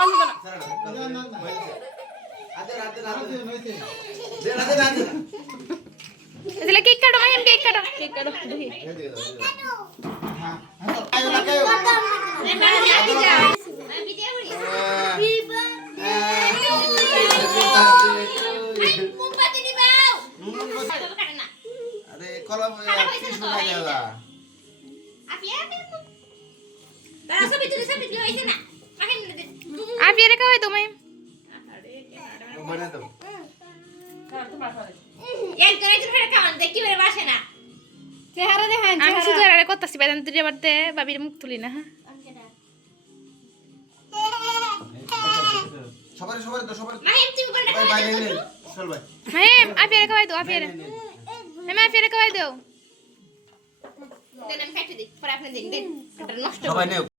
না কাটো মাহিম কেক কাটো। কেক কাটো দেখি। আরে কলা কি শোনা গেলা আপনি এটা খাওয়াই তো মাহিম বনে দাও চেহারা দেখান আমি শুধু আর করতেছি বেদান তুই বাড়তে বাবির মুখ তুলি না হ্যাঁ? ভাই দো হ্যাঁ নষ্ট